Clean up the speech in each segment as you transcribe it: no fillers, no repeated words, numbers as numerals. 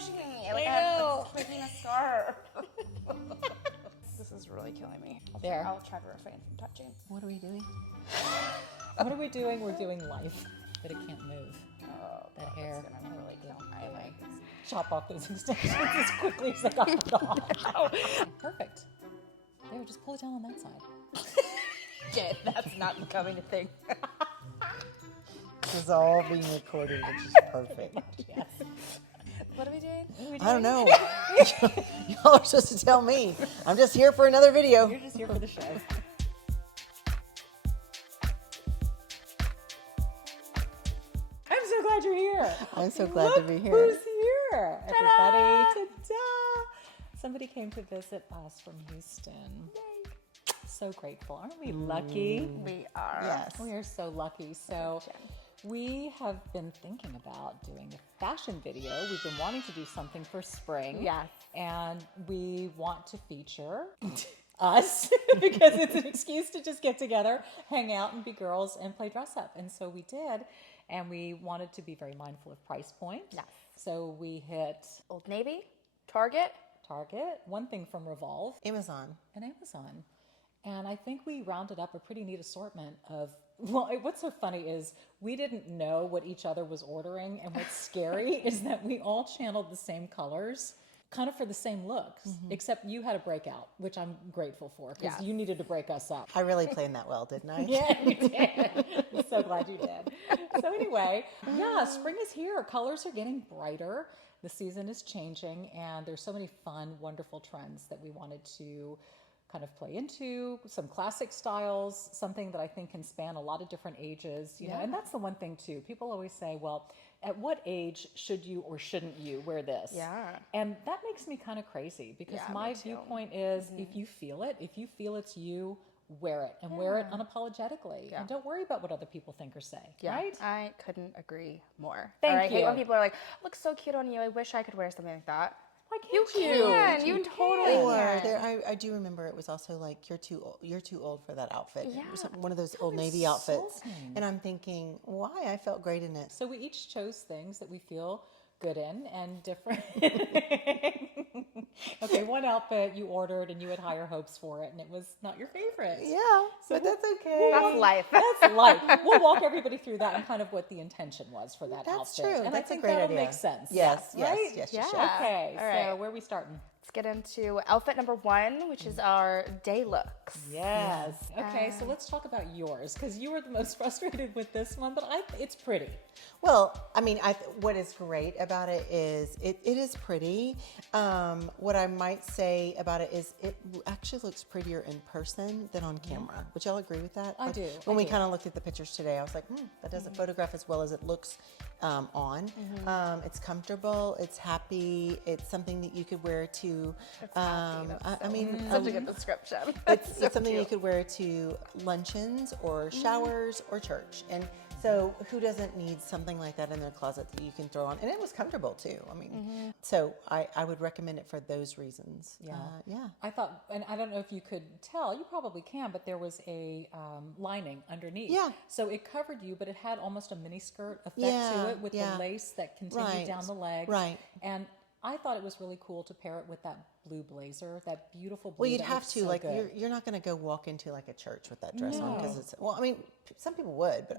squishing me. Like I'm making a scarf. This is really killing me. I'll try to refrain from touching. What are we doing? What are we doing? We're doing life, but it can't move. Oh, that hair. It's gonna really kill my legs. Chop off those extensions as quickly as I got it off. Perfect. There, just pull it down on that side. Shit, that's not becoming a thing. This is all being recorded, which is perfect. Yes. What are we doing? I don't know. Y'all are supposed to tell me. I'm just here for another video. You're just here for the show. I'm so glad you're here. I'm so glad to be here. Who's here? Everybody. Ta-da! Somebody came to visit us from Houston. Yay. So grateful. Aren't we lucky? We are. Yes. We are so lucky. So we have been thinking about doing a fashion video. We've been wanting to do something for spring. Yes. And we want to feature us because it's an excuse to just get together, hang out, and be girls and play dress up. And so we did. And we wanted to be very mindful of price point. Yes. So we hit Old Navy, Target, one thing from Revolve, Amazon. and Amazon. And I think we rounded up a pretty neat assortment of, well, what's so funny is we didn't know what each other was ordering. And what's scary is that we all channeled the same colors, kind of for the same looks, except you had a breakout, which I'm grateful for because you needed to break us up. I really planned that well, didn't I? Yeah, you did. I'm so glad you did. So anyway, yeah, spring is here. Colors are getting brighter. The season is changing, and there's so many fun, wonderful trends that we wanted to kind of play into, some classic styles, something that I think can span a lot of different ages, you know, and that's the one thing too. People always say, well, at what age should you or shouldn't you wear this? Yeah. And that makes me kind of crazy because my viewpoint is if you feel it, if you feel it's you, wear it and wear it unapologetically. And don't worry about what other people think or say, right? I couldn't agree more. Thank I you. hate when people are like, looks so cute on you. I wish I could wear something like that. Why can't you? Can. You totally Or can. I do remember it was also like you're too old for that outfit. Yeah. It was one of those Old Navy insulting. outfits, and I'm thinking, why? I felt great in it. So we each chose things that we feel good in and different. Okay, one outfit you ordered and you had higher hopes for it and it was not your favorite. Yeah, So but that's okay. That's life. That's life. We'll walk everybody through that and kind of what the intention was for that That's outfit. true. And That's I think a great that'll idea. make sense. Yes, yes, right? yes, Yeah. you should. Okay, All right. so where are we starting? Let's get into outfit number 1, which is our day looks. Yes. Okay, so let's talk about yours because you were the most frustrated with this one, but it's pretty. Well, I mean, what is great about it is it is pretty. What I might say about it is it actually looks prettier in person than on camera. Would y'all agree with that? I do. When we kind of looked at the pictures today, I was like, that doesn't photograph as well as it looks on. It's comfortable. It's happy. It's something that you could wear to. I mean, Such a good description. it's something you could wear to luncheons or showers or church. And so who doesn't need something like that in their closet that you can throw on? And it was comfortable too. I mean, so I would recommend it for those reasons. Yeah. I thought, and I don't know if you could tell, you probably can, but there was a lining underneath. Yeah. So it covered you, but it had almost a mini skirt effect Yeah, to it with yeah. the lace that continued Right, down the leg. right. And I thought it was really cool to pair it with that blue blazer, that beautiful blue. Well, you'd that have looks to, so like, good. you're not going to go walk into like a church with that dress on because No. it's, well, I mean, some people would, but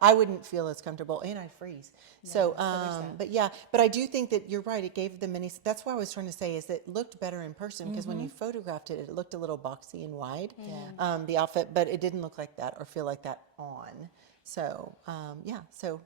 I wouldn't feel as comfortable and I'd freeze. So, but yeah, but I do think that you're right. It gave the mini, that's what I was trying to say is that it looked better in person because when you photographed it, it looked a little boxy and wide, the outfit, but it didn't look like that or feel like that on. So, so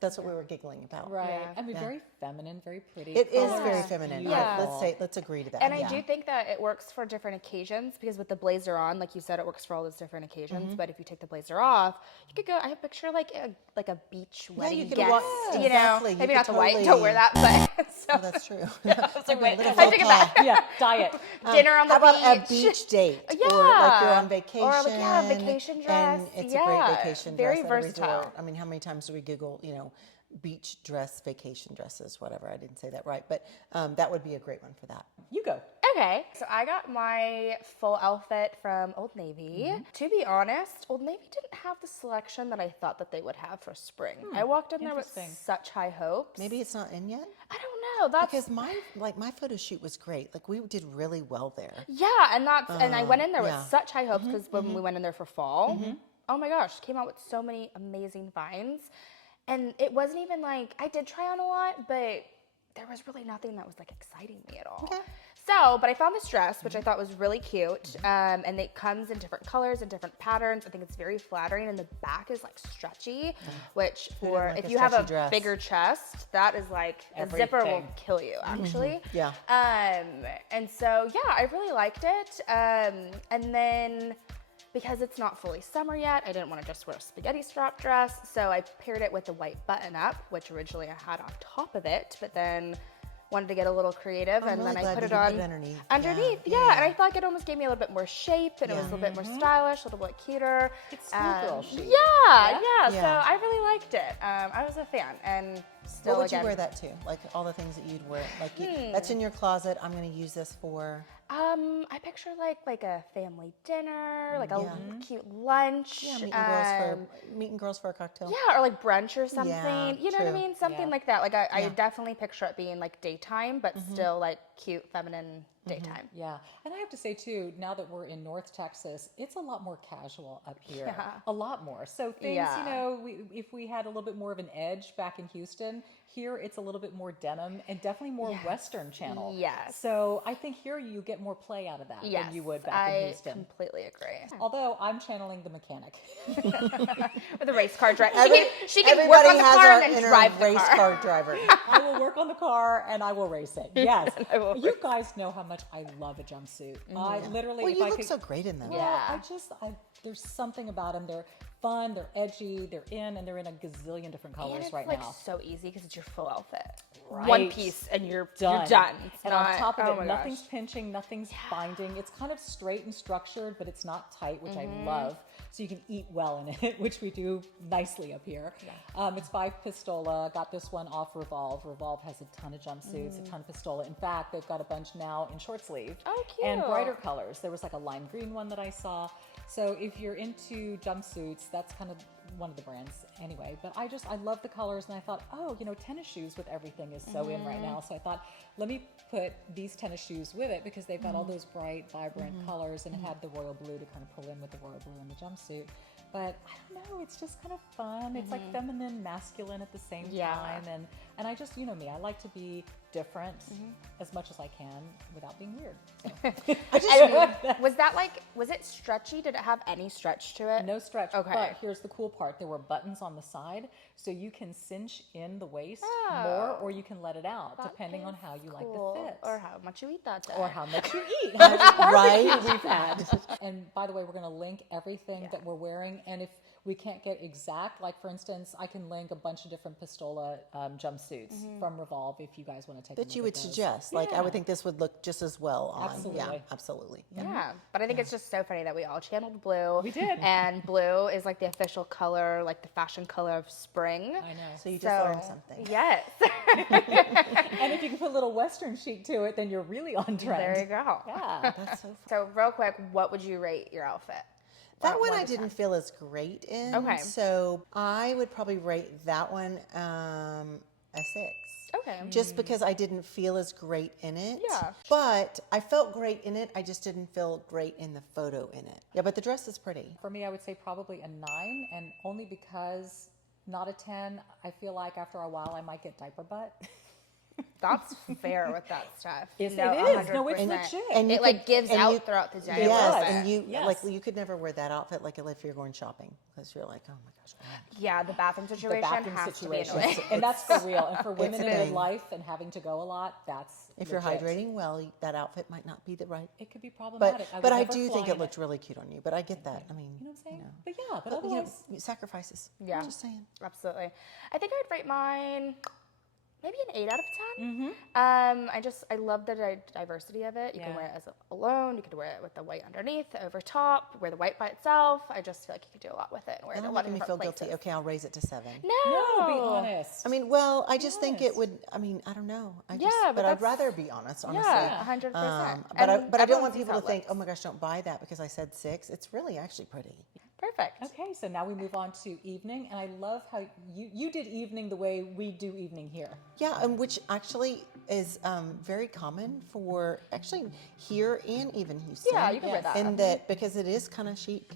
that's what we were giggling about. Right. Yeah. I mean, very feminine, very pretty. It is colors, very feminine. beautiful. Let's agree to that. And I do think that it works for different occasions because with the blazer on, like you said, it works for all those different occasions. But if you take the blazer off, you could go. I picture like a beach wedding you could guest. walk- You exactly. know, You maybe could not the white. totally- Don't wear that. But so, Oh, that's true. I was like, wait, little I take it faux back. Yeah, diet. Dinner on the How about beach. a beach date? Yeah. Or like you're on vacation. Or like, vacation dress. And it's a great Yeah. vacation Very dress. at a versatile. resort. I mean, how many times do we Google, beach dress, vacation dresses, whatever. I didn't say that right. But that would be a great one for that. You go. Okay, so I got my full outfit from Old Navy. To be honest, Old Navy didn't have the selection that I thought that they would have for spring. I walked in there with Interesting. such high hopes. Maybe it's not in yet? I don't no, that's because my photo shoot was great. Like we did really well there. yeah, and and I went in there yeah. with such high hopes because when we went in there for fall, oh my gosh, came out with so many amazing finds, and it wasn't even like I did try on a lot, but there was really nothing that was like exciting me at all. Okay. So, but I found this dress, which I thought was really cute, and it comes in different colors and different patterns. I think it's very flattering, and the back is like stretchy, which for like if a you have a stretchy dress? bigger chest, that is like a zipper will Everything. kill you actually. Yeah. And so yeah, I really liked it. And then because it's not fully summer yet, I didn't want to just wear a spaghetti strap dress, so I paired it with a white button up, which originally I had on top of it, but then wanted to get a little creative, and really then I glad put you it put on it underneath. underneath. Yeah, Yeah, and I felt like it almost gave me a little bit more shape, and it was a little bit more stylish, a little bit cuter. It's schoolgirl chic. Yeah, Yeah. so I really liked it. I was a fan, and still What would you again, wear that to? Like all the things that you'd wear. Like that's in your closet. I'm going to use this for. I picture like a family dinner, like a Yeah. cute lunch. Yeah, meeting girls for a cocktail. Yeah, or like brunch or something. Yeah, You know what I true. mean? Something Yeah. like that. Like I definitely picture it being like daytime, but still like cute, feminine daytime. Yeah, and I have to say too, now that we're in North Texas, it's a lot more casual up here. Yeah. A lot more. So things, Yeah. you know, if we had a little bit more of an edge back in Houston, here it's a little bit more denim and definitely more Western channel. Yes. So I think here you get more play out of that Yes, than you would back I in Houston. completely agree. Although I'm channeling the mechanic. With a race car driver, she can work Everybody on the has car our and then inner drive the race car. car driver. I will work on the car and I will race it. Yes. I will You guys know how much I love a jumpsuit. I literally, Well, if you I look could, so great in them. Well, Yeah. there's something about them. They're fun, they're edgy, they're in a gazillion different And colors it's right like now. so easy because it's your full outfit. Right. One piece and you're done. It's And not, on top of oh it, my nothing's gosh. pinching, nothing's binding. It's kind of straight and structured, but it's not tight, which I love. So you can eat well in it, which we do nicely up here. It's by Pistola. Got this one off Revolve. Revolve has a ton of jumpsuits, a ton of Pistola. In fact, they've got a bunch now in short sleeve. Oh, cute. And brighter colors. There was like a lime green one that I saw. So if you're into jumpsuits, that's kind of one of the brands anyway. But I love the colors, and I thought, oh, tennis shoes with everything is so in right now. So I thought, let me put these tennis shoes with it because they've got all those bright, vibrant colors, and it had the royal blue to kind of pull in with the royal blue in the jumpsuit. But I don't know, it's just kind of fun. It's like feminine, masculine at the same time. And I just, you know me, I like to be different as much as I can without being weird. So. Was it stretchy? Did it have any stretch to it? No stretch. Okay. But here's the cool part. There were buttons on the side, so you can cinch in the waist more, or you can let it out, depending on how you like the fit. Or how much you eat that day. Or how much you eat. How much barbecue we've had. And by the way, we're going to link everything that we're wearing. And if we can't get exact, like for instance, I can link a bunch of different Pistola jumpsuits from Revolve if you guys want to take a That look you at would those. suggest. Like I would think this would look just as well on. Absolutely. Yeah, absolutely. Yeah, but I think it's just so funny that we all channeled blue. We did. And blue is like the official color, like the fashion color of spring. I know. So you just learned something. Yes. And if you can put a little Western chic to it, then you're really on trend. There you go. Yeah. That's so fun. So real quick, what would you rate your outfit? That one One I to didn't 10. feel as great in. Okay. So I would probably rate that one a 6. Okay. Just because I didn't feel as great in it. Yeah. But I felt great in it. I just didn't feel great in the photo in it. Yeah, but the dress is pretty. For me, I would say probably a 9, and only because not a 10, I feel like after a while I might get diaper butt. That's fair with that stuff. Yes, No, it is. No, 100%. it's legit. And you It like gives and out you- throughout the day. Yes, a little and bit. you Yes. like you could never wear that outfit like if you're going shopping because you're like, oh my gosh. Yeah, the bathroom The situation bathroom has situation. to be annoying. And that's for real. And for women a in thing. midlife and having to go a lot, that's If you're legit. hydrating well, that outfit might not be the right. It could be problematic. But would I never do fly think in it looked really cute on you. But I get that. I mean, You know what I'm saying? you know. But yeah, but But, you know, otherwise, sacrifices. Yeah. I'm just saying. Absolutely. I think I'd rate mine maybe an 8 out of 10. I love the diversity of it. You can Yeah. wear it as alone. You could wear it with the white underneath, over top, wear the white by itself. I just feel like you could do a lot with it and wear it in a Don't lot make of me feel different guilty. places. Okay, I'll raise it to 7. no, be honest. I mean, well, I just think it honest. would. I mean, I don't know. I just, Yeah, but but I'd that's- rather be honest. Honestly. Yeah, 100%. But I And don't everyone want sees people how to it think, looks. oh my gosh, don't buy that because I said 6. It's really actually pretty. Perfect. Okay, so now we move on to evening, and I love how you did evening the way we do evening here. Yeah, and which actually is very common for actually here and even Houston. Yeah, you can wear that. And that because it is kind of chic.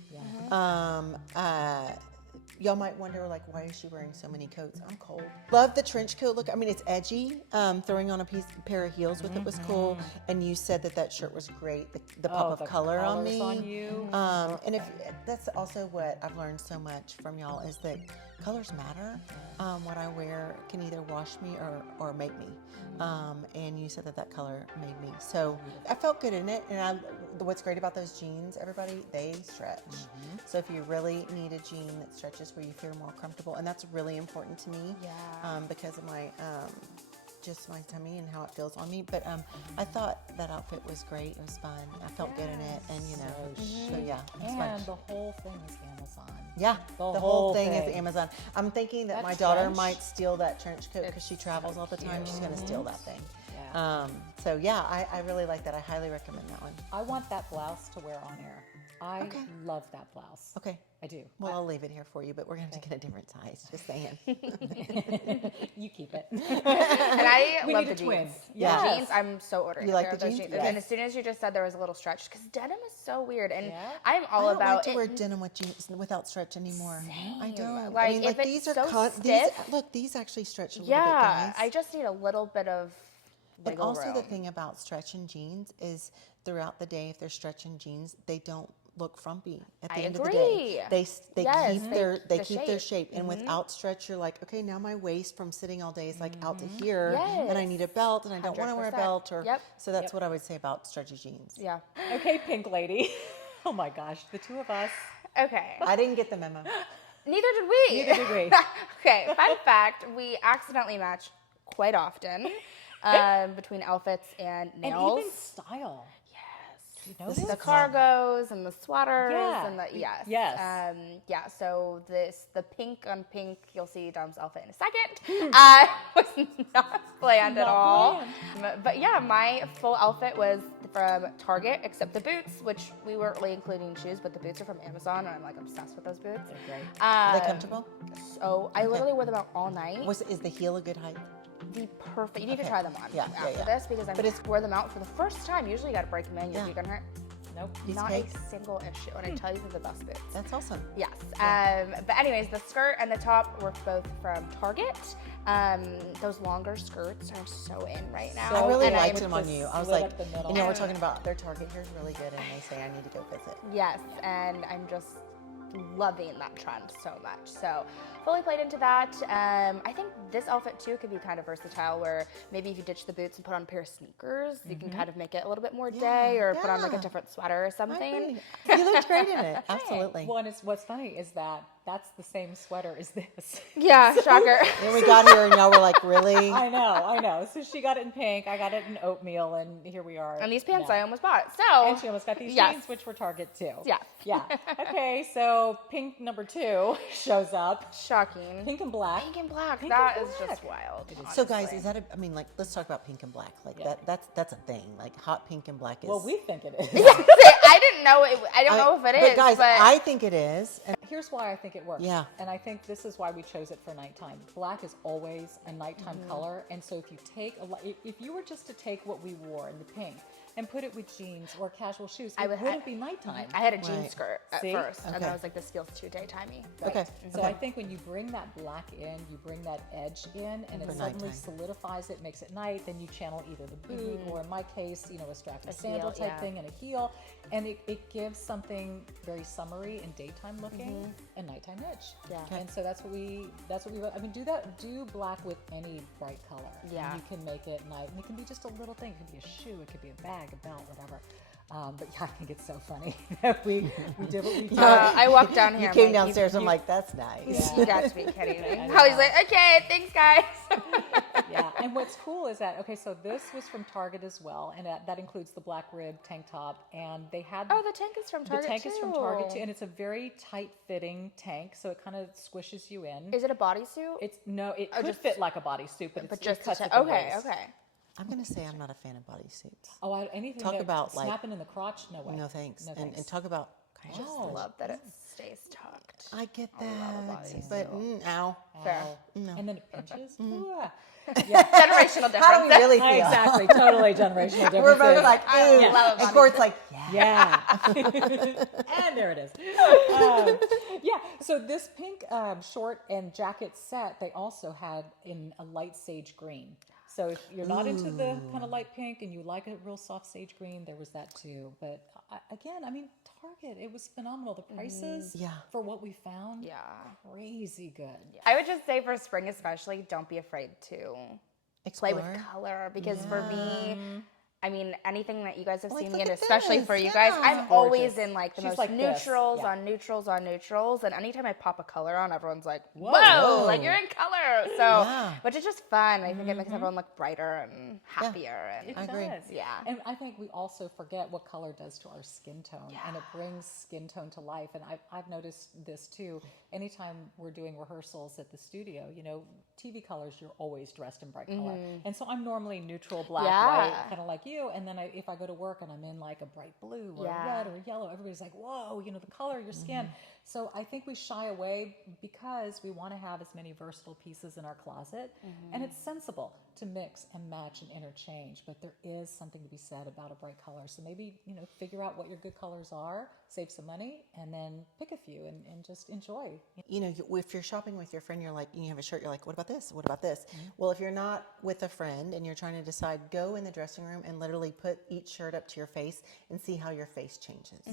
Y'all might wonder, like, why is she wearing so many coats? I'm cold. Love the trench coat look. I mean, it's edgy. Throwing on a pair of heels with it was cool. And you said that shirt was great. The pop of color on me. On you. And if that's also what I've learned so much from y'all is that colors matter. What I wear can either wash me or make me. And you said that color made me. So I felt good in it. And what's great about those jeans, everybody, they stretch. So if you really need a jean that stretches where you feel more comfortable, and that's really important to me because of my just my tummy and how it feels on me. But I thought that outfit was great. It was fun. I felt good in it, and so yeah, it's fun. And the whole thing is Amazon. Yeah, the whole thing is Amazon. I'm thinking that my daughter trench. might steal that trench coat because she travels all the time. She's going to steal that thing. Yeah. So yeah, I really like that. I highly recommend that one. I want that blouse to wear on air. I love that blouse. Okay. I do. Well, I'll leave it here for you, but we're going to have to get a different size. Just saying. You keep it. And I We love need the a jeans. twin. The Yes. jeans, I'm so ordering You a like pair the of those jeans? jeans. Yes. And as soon as you just said there was a little stretch, because denim is so weird, and Yeah. I'm I all don't about like to it. wear denim with jeans without stretch anymore. I don't. Like, I mean, if like it's these are so these. stiff- Look, these actually stretch a little bit, Yeah, guys. I just need a little bit of And wiggle also room. the thing about stretching jeans is throughout the day, if they're stretching jeans, they don't look frumpy at the I end of the day. agree. They Yes, keep they keep keep their the shape. And without stretch, you're like, okay, now my waist from sitting all day is like out to here, and I need a belt, and I don't want to wear a 100%. belt. Or Yep. so that's what I would say about stretchy jeans. Yeah. Okay, pink lady. Oh my gosh, the two of us. Okay. I didn't get the memo. Neither did we. Neither did we. Okay, fun fact, we accidentally match quite often between outfits and nails. And even style. Yes. You know This is this? The cargos and the sweaters Yeah. and the yes. Yes. Yeah, so the pink on pink, you'll see Dom's outfit in a second. Was not planned at Not all. But yeah, my full outfit was from Target, except the boots, which we weren't really including shoes, but the boots are from Amazon, and I'm like obsessed with those boots. They're great. Are they comfortable? So I literally wore them out all night. Is the heel a good height? The perfect. You need to try them on after yeah. this because I wore them out for the first time. Usually you got to break them in. Your feet gonna hurt. Nope. Piece of Not cake? a single issue. And I tell you, they're the best boots. That's awesome. Yes. But anyways, the skirt and the top were both from Target. Those longer skirts are so in right now. I really And liked I'm- them on you. I was slit like, up the middle. we're talking about their Target here is really good, and they say I need to go visit. Yes, and I'm just loving that trend so much. So fully played into that. I think this outfit too could be kind of versatile where maybe if you ditch the boots and put on a pair of sneakers, you can kind of make it a little bit more day or put on like a different sweater or something. You looked great in it. Absolutely. Well, and what's funny is that that's the same sweater as this. Yeah, shocker. Then we got here, and y'all were like, really? I know. So she got it in pink, I got it in oatmeal, and here we are. And these pants now. I almost bought. So And she almost got these Yes. jeans, which were Target too. Yeah. Yeah. Okay, so pink number 2 shows up. shocking. Pink and black. Pink and black. Pink that and is black. just wild. So guys, honestly. is that I mean, like, let's talk about pink and black. Like Yeah. that's a thing. Like hot pink and black is. Well, we think it is. I didn't know it. I don't know if it is. But guys, I think it is. And Here's why I think it works. Yeah. And I think this is why we chose it for nighttime. Black is always a nighttime color. And so if you take if you were just to take what we wore in the pink and put it with jeans or casual shoes, it wouldn't be nighttime. I had a jean Right. skirt at See? first, and Okay. I was like, "This feels too daytimey." Okay. So I think when you bring that black in, you bring that edge in, and it For suddenly nighttime. solidifies it, makes it night. Then you channel either the boot or, in my case, a strappy A sandal heel, type yeah. thing and a heel, and it gives something very summery and daytime looking and nighttime edge. Yeah. Okay. And so that's what we. I mean, do black with any bright color. Yeah. And you can make it night, and it can be just a little thing. It could be a shoe, it could be a bag, a belt, whatever. But yeah, I think it's so funny that we did what we did. I walked down here. you I'm came like, downstairs. I'm like, that's nice. Yeah. You got to be kidding me. I Holly's know. like, "Okay, thanks, guys." Yeah, and what's cool is that, okay, so this was from Target as well, and that includes the black rib tank top, and they had Oh, the tank is from Target the tank too. is from Target too, and it's a very tight fitting tank, so it kind of squishes you in. Is it a bodysuit? It could just- fit like a bodysuit, but But it just cuts to at the okay, waist. okay. I'm gonna say I'm not a fan of bodysuits. Oh, anything Talk that about, like- snapping in the crotch? No way. No thanks. No And thanks. talk about Okay. I just love that it stays tucked. I get I love a that, bodysuit. but ow. Fair. Ow. And then it pinches. Generational difference. How do we really feel? Exactly, totally generational differences. We're both like, I ooh. love a And Court's like, Yeah. And there it is. So this pink short and jacket set, they also had in a light sage green. So if you're not into the kind of light pink and you like a real soft sage green, there was that too. But again, I mean, Target, it was phenomenal. The prices for what we found, crazy good. I would just say for spring especially, don't be afraid to explore. play with color, because for me, I mean, anything that you guys have seen me look in, at especially this. for you Yeah. guys, I'm Gorgeous. always in like the She's most like this. neutrals Yeah. on neutrals on neutrals, and anytime I pop a color on, everyone's like, whoa, Whoa. like you're in color. So, Yeah. which is just fun. I think it makes everyone look brighter and happier. And It I agree. does. Yeah. And I think we also forget what color does to our skin tone, and it brings skin tone to life. And I've noticed this too. Anytime we're doing rehearsals at the studio, you know, TV colors, you're always dressed in bright color. And so I'm normally neutral, black, white, kind of like you. And then if I go to work and I'm in like a bright blue or a red or a yellow, everybody's like, whoa, you know, the color of your skin. So I think we shy away because we want to have as many versatile pieces in our closet. And it's sensible to mix and match and interchange. But there is something to be said about a bright color. So maybe, you know, figure out what your good colors are, save some money, and then pick a few and just enjoy. You know, if you're shopping with your friend, you're like, you have a shirt, you're like, what about this? What about this? Well, if you're not with a friend and you're trying to decide, go in the dressing room and literally put each shirt up to your face and see how your face changes.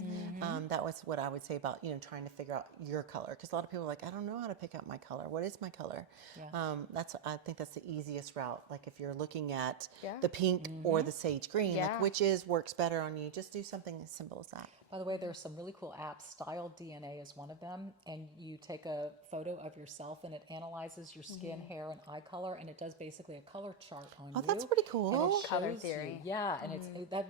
That was what I would say about, you know, trying to figure out your color. Because a lot of people are like, I don't know how to pick out my color. What is my color? I think that's the easiest route. Like if you're looking at the pink or the sage green, like which works better on you, just do something as simple as that. By the way, there's some really cool apps. Style DNA is one of them. And you take a photo of yourself and it analyzes your skin, hair, and eye color. And it does basically a color chart on you. Oh, that's pretty And cool. it Color shows theory. you. Yeah, and it's that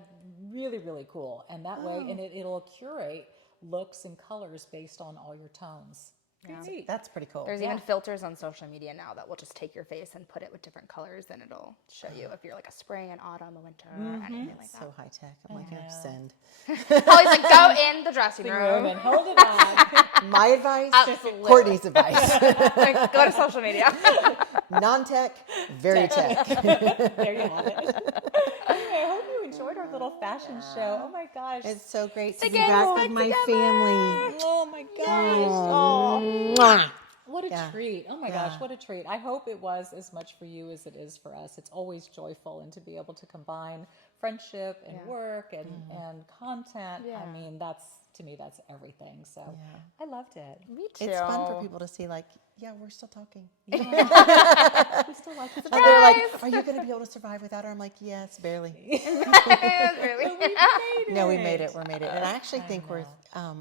really, really cool. And that way, and it'll curate looks and colors based on all your tones. Pretty neat. That's pretty cool. There's even filters on social media now that will just take your face and put it with different colors, and it'll show you if you're like a spring, an autumn, a winter, or anything like that. So high tech. I'm like, send. Holly's like, go in the dressing room. And hold it on. My advice, Absolutely. Courtney's advice. Like, go to social media. Non-tech, very tech. There you have it. Anyway, I hope you enjoyed our little fashion show. Oh my gosh. It's so great to be Again, back back with my together. family. Oh my gosh. Mwah. What a Yeah. treat. Oh my gosh, what a treat. I hope it was as much for you as it is for us. It's always joyful, and to be able to combine friendship and work and content. Yeah. I mean, to me, that's everything. So I loved it. Me too. It's fun for people to see, like, we're still talking. We still like each And they're like, are you going to be able to survive without her? I'm like, yes, barely. Really? No, we made it. We made it. And I actually think we're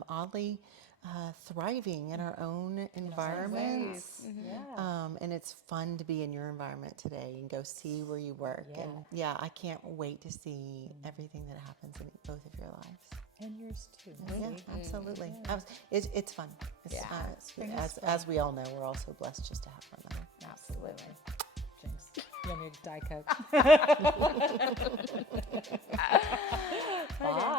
oddly thriving in our own environments. And it's fun to be in your environment today and go see where you work. And I can't wait to see everything that happens in both of your lives. And yours too. Yeah, absolutely. It's fun. As we all know, we're also blessed just to have one another. Absolutely. Jinx. You want me to Diet Coke? Bye.